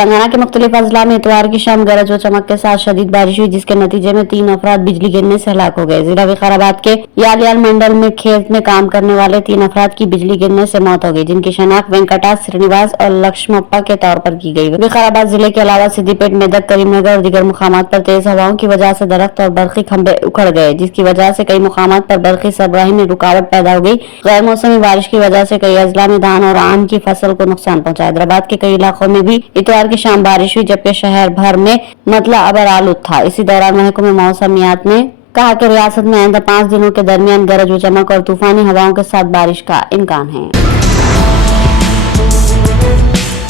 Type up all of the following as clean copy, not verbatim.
तेलंगाना के मुख्तलिफ अजला में इतवार की शाम गरज व चमक के साथ शदीद बारिश हुई, जिसके नतीजे में 3 अफराद बिजली गिरने से हलाक हो गए। जिला विकाराबाद के यालियाल मंडल में खेत में काम करने वाले 3 अफराद की बिजली गिरने से मौत हो गई, जिनकी शनाख्त वेंकटा श्रीनिवास और लक्ष्मप्पा के तौर पर की गई। विकाराबाद जिले के अलावा सिद्दीपेट, मेदक, करीमनगर और दीगर मुकामात पर तेज हवाओं की वजह से दरख्त और बरखी खंभे उखड़ गए, जिसकी वजह से कई मुकामात पर बरखी सरबराही में रुकावट पैदा हो गई। गैर मौसमी बारिश की वजह से कई अजला में धान और आम की फसल को नुकसान पहुंचा। हैदराबाद के कई इलाकों में भी इतवार की शाम बारिश हुई, जबकि शहर भर में मतला अबर आलूद था। इसी दौरान महकमे मौसमियात ने कहा कि रियासत में आइंदा 5 दिनों के दरमियान गरज व चमक और तूफानी हवाओं के साथ बारिश का इम्कान है।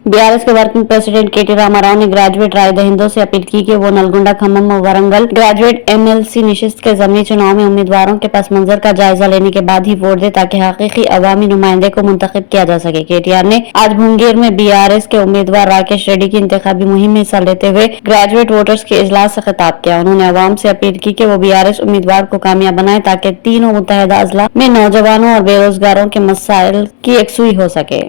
बीआरएस के वर्किंग प्रेसिडेंट केटी रामाराव ने ग्रेजुएट राय दहिंदों से अपील की कि वो नलगुंडा, खम्मम और वरंगल ग्रेजुएट एमएलसी निशिस्त के ज़मीनी चुनाव में उम्मीदवारों के पस मंजर का जायजा लेने के बाद ही वोट दे, ताकि हकीकी अवामी नुमाइंदे को मुंतखब किया जा सके। केटीआर ने आज भुंगेर में बीआरएस के उम्मीदवार राकेश रेड्डी की इंतखाबी मुहिम में हिस्सा लेते हुए ग्रेजुएट वोटर्स के इजलास से खिताब किया। उन्होंने अवाम से अपील की कि वो बीआरएस उम्मीदवार को कामयाब बनाए, ताकि तीनों मुत्तहदा अजला में नौजवानों और बेरोजगारों के मसाइल की यकसुई हो सके।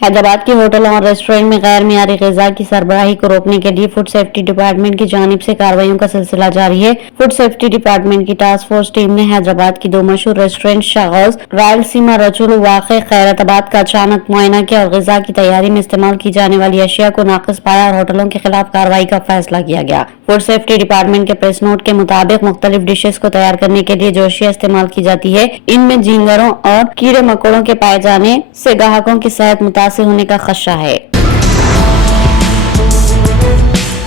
हैदराबाद के होटलों और रेस्टोरेंट में गैर मियारी ग़िज़ा की सरबराही को रोकने के लिए फूड सेफ्टी डिपार्टमेंट की जानिब से कार्रवाइयों का सिलसिला जारी है। फूड सेफ्टी डिपार्टमेंट की टास्क फोर्स टीम ने हैदराबाद की 2 मशहूर रेस्टोरेंट शागौस, रायलसीमा रचुल वाक़े खैरताबाद का अचानक मुआयना किया और ग़िज़ा की तैयारी में इस्तेमाल की जाने वाली अशिया को नाक़िस पाया और होटलों के खिलाफ कार्रवाई का फैसला किया गया। फूड सेफ्टी डिपार्टमेंट के प्रेस नोट के मुताबिक मुख्तलिफ डिशेज को तैयार करने के लिए जो अशिया इस्तेमाल की जाती है, इनमें झींगरों और कीड़े मकोड़ों के पाए जाने से ग्राहकों की सेहत मुतासिर होने का खदशा है।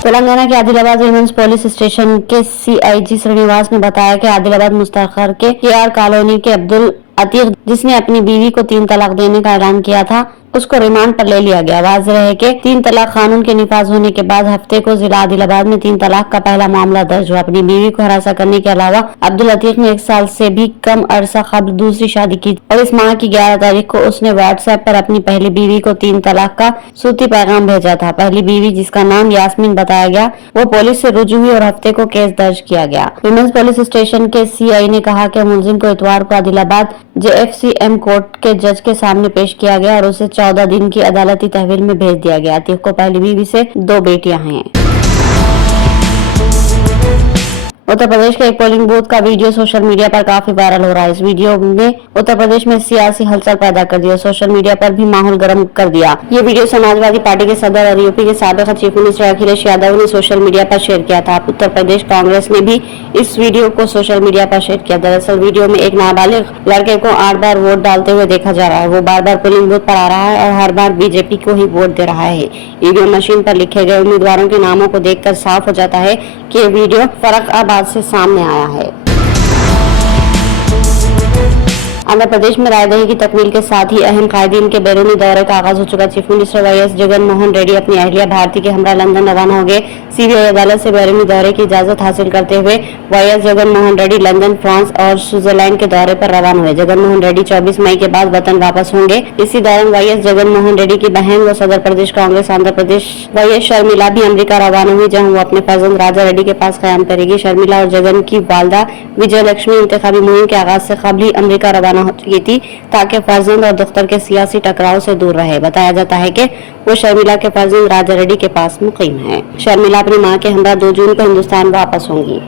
तेलंगाना के आदिलाबाद विमेंस पुलिस स्टेशन के सीआईजी श्रीनिवास ने बताया कि आदिलाबाद मुस्तखर के केआर कॉलोनी के अब्दुल अतीक, जिसने अपनी बीवी को 3 तलाक देने का ऐलान किया था, उसको रिमांड पर ले लिया गया। वाज़ेह है कि 3 तलाक कानून के निफाज होने के बाद हफ्ते को जिला आदिलाबाद में 3 तलाक का पहला मामला दर्ज हुआ। अपनी बीवी को हरासा करने के अलावा अब्दुल अतीक ने 1 साल से भी कम अरसा कबल दूसरी शादी की और इस माह की 11 तारीख को उसने व्हाट्सएप पर अपनी पहली बीवी को 3 तलाक का सूती पैगाम भेजा था। पहली बीवी, जिसका नाम यास्मीन बताया गया, वो पुलिस से रुजू हुई और हफ्ते को केस दर्ज किया गया। विमेंस पुलिस स्टेशन के सीआई ने कहा कि मुलजिम को इतवार को आदिलाबाद जेएफसीएम कोर्ट के जज के सामने पेश किया गया और उसे 14 दिन की अदालती तहवील में भेज दिया गया। अतीक को पहली बीवी से 2 बेटियां हैं। उत्तर प्रदेश के एक पोलिंग बूथ का वीडियो सोशल मीडिया पर काफी वायरल हो रहा है। इस वीडियो ने उत्तर प्रदेश में सियासी हलचल पैदा कर दी और सोशल मीडिया पर भी माहौल गर्म कर दिया। ये वीडियो समाजवादी पार्टी के सदर और यूपी के साबिक चीफ मिनिस्टर अखिलेश यादव ने सोशल मीडिया पर शेयर किया था। उत्तर प्रदेश कांग्रेस ने भी इस वीडियो को सोशल मीडिया पर शेयर किया। दरअसल वीडियो में एक नाबालिग लड़के को 8 बार वोट डालते हुए देखा जा रहा है। वो बार बार पोलिंग बूथ पर आ रहा है और हर बार बीजेपी को ही वोट दे रहा है। ईवीएम मशीन पर लिखे गए उम्मीदवारों के नामों को देखकर साफ हो जाता है कि ये वीडियो फर्रुखाबाद से सामने आया है। आंध्र प्रदेश में रायदही की तकमील के साथ ही अहम कायदीन के बैरूनी दौरे का आगाज हो चुका। Chief minister YS Jagan Mohan Reddy अपनी अहलिया भारती के हमरा लंदन रवाना हो गए। सीबीआई अदालत से बैरूनी दौरे की इजाजत हासिल करते हुए YS Jagan Mohan Reddy London, France और स्विट्जरलैंड के दौरे पर रवाना हुए। जगन मोहन रेड्डी 24 मई के बाद वतन वापस होंगे। इसी दौरान वाईएस जगन मोहन रेड्डी की बहन व सदर प्रदेश कांग्रेस आंध्र प्रदेश वाईएस शर्मिला भी अमेरिका रवाना हुई, जहाँ वो अपने फर्जंद राजा रेड्डी के पास कयाम करेगी। शर्मिला और जगन की वालदा विजय लक्ष्मी इंतखाबी मुहिम के आगाज से कबल ही अमेरिका रवाना हो चुकी थी, ताकि फर्जंद और दुख्तर के सियासी टकराव से दूर रहे। बताया जाता है कि वो शर्मिला के फर्जंद राजा रेड्डी के पास मुकीम है। शर्मिला अपनी मां के हमरा 2 जून को हिंदुस्तान वापस होंगी।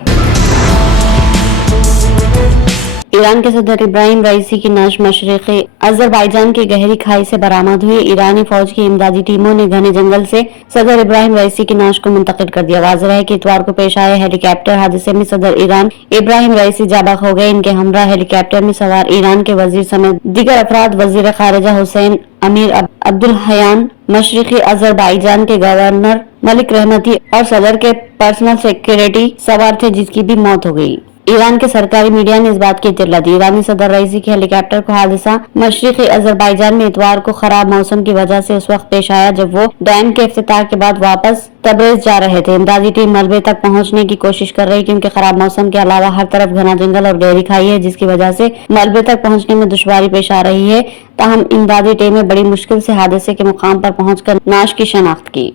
ईरान के सदर इब्राहिम रईसी की नाश मशरिकी अजरबैजान की गहरी खाई से बरामद हुई। ईरानी फौज की इमदादी टीमों ने घने जंगल से सदर इब्राहिम रईसी की नाश को मुंतकिल कर दिया। वाज़ेह है कि इतवार को पेश आए हेलीकॉप्टर हादसे में सदर ईरान इब्राहिम रईसी जाबाक हो गए। इनके हमरा हेलीकॉप्टर में सवार ईरान के वजीर समेत दीगर अफराद वजीर खारिजा हुसैन अमीर अब्दुल हयान, मशरिकी अजरबैजान के गवर्नर मलिक रहमती और सदर के पर्सनल सेक्रेटरी सवार थे, जिसकी भी मौत हो गई। ईरान के सरकारी मीडिया ने इस बात की इत्तला दी। ईरानी सदर रईसी के हेलीकॉप्टर को हादसा मशरिकी अजरबैजान में इतवार को खराब मौसम की वजह से उस वक्त पेश आया जब वो डैम के इफ्तिताह के बाद वापस तबरेज जा रहे थे। इमदादी टीम मलबे तक पहुंचने की कोशिश कर रही, क्योंकि खराब मौसम के अलावा हर तरफ घना जंगल और गहरी खाई है, जिसकी वजह से मलबे तक पहुंचने में दुश्वारी पेश आ रही है। ताहम इमदादी टीमें बड़ी मुश्किल से हादसे के मुकाम पर पहुंचकर नाश की शनाख्त की।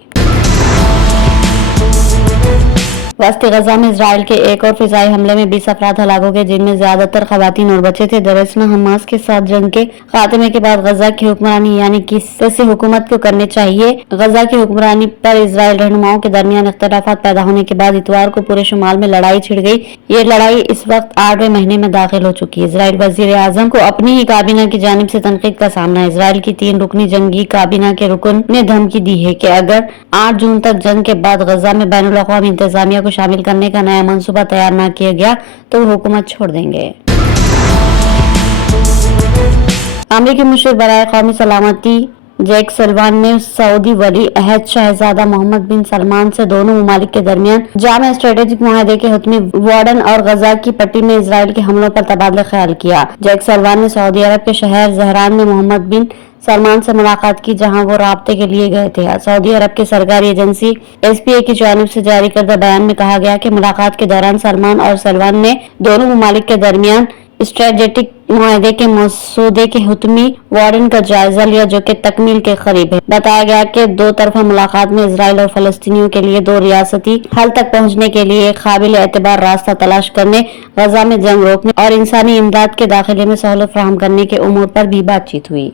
वस्ती गजा में इसराइल के एक और फिजाई हमले में 20 अफराद हलाक हो गए, जिनमें ज्यादातर खवातीन और बच्चे थे। दरअसल हमास के साथ जंग के खात्मे के बाद गजा की हुक्मरानी यानी किसी हुकूमत को करनी चाहिए। गजा की हुक्मरानी पर इसराइल रहनुमाओं के दरमियान इख्तलाफात पैदा होने के बाद इतवार को पूरे शुमाल में लड़ाई छिड़ गई। ये लड़ाई इस वक्त 8वें महीने में दाखिल हो चुकी है। इसराइल वजीर आजम को अपनी ही काबीना की जानिब से तनकीद का सामना है। इसराइल की 3 रुकनी जंगी काबीना के रुकन ने धमकी दी है कि अगर 8 जून तक जंग के बाद गजा में बैनुल अक़वामी इंतजामिया को शामिल करने का नया मंसूबा तैयार न किया गया तो वो हुकूमत छोड़ देंगे। अमरीकी मुशीर बराए कौमी सलामती जैक सलवान ने सऊदी वली अहद शहजादा मोहम्मद बिन सलमान से दोनों ममालिक के दरमियान जामे स्ट्रेटेजिक मुआहदे के हुत्मी वार्डन और गजा की पट्टी में इसराइल के हमलों पर तबादला ख्याल किया। जैक सलवान ने सऊदी अरब के शहर ज़हरान में मोहम्मद बिन सलमान से मुलाकात की, जहां वो राब्ते के लिए गए थे। सऊदी अरब की सरकारी एजेंसी SPA की जानिब से जारी करदा बयान में कहा गया कि मुलाकात के दौरान सलमान और सलवान ने दोनों ममालिक के दरमियान स्ट्रेटेजिक मुआहदे के मसूदे के हुत्मी वार्डन का जायजा लिया, जो कि तकमील के करीब है। बताया गया कि 2 तरफा मुलाकात में इसराइल और फलस्तीनियों के लिए 2 रियासती हल तक पहुंचने के लिए एक काबिल एतबार रास्ता तलाश करने, गजा में जंग रोकने और इंसानी इमदाद के दाखिले में सहूलत फराहम करने के उमूर पर भी बातचीत हुई।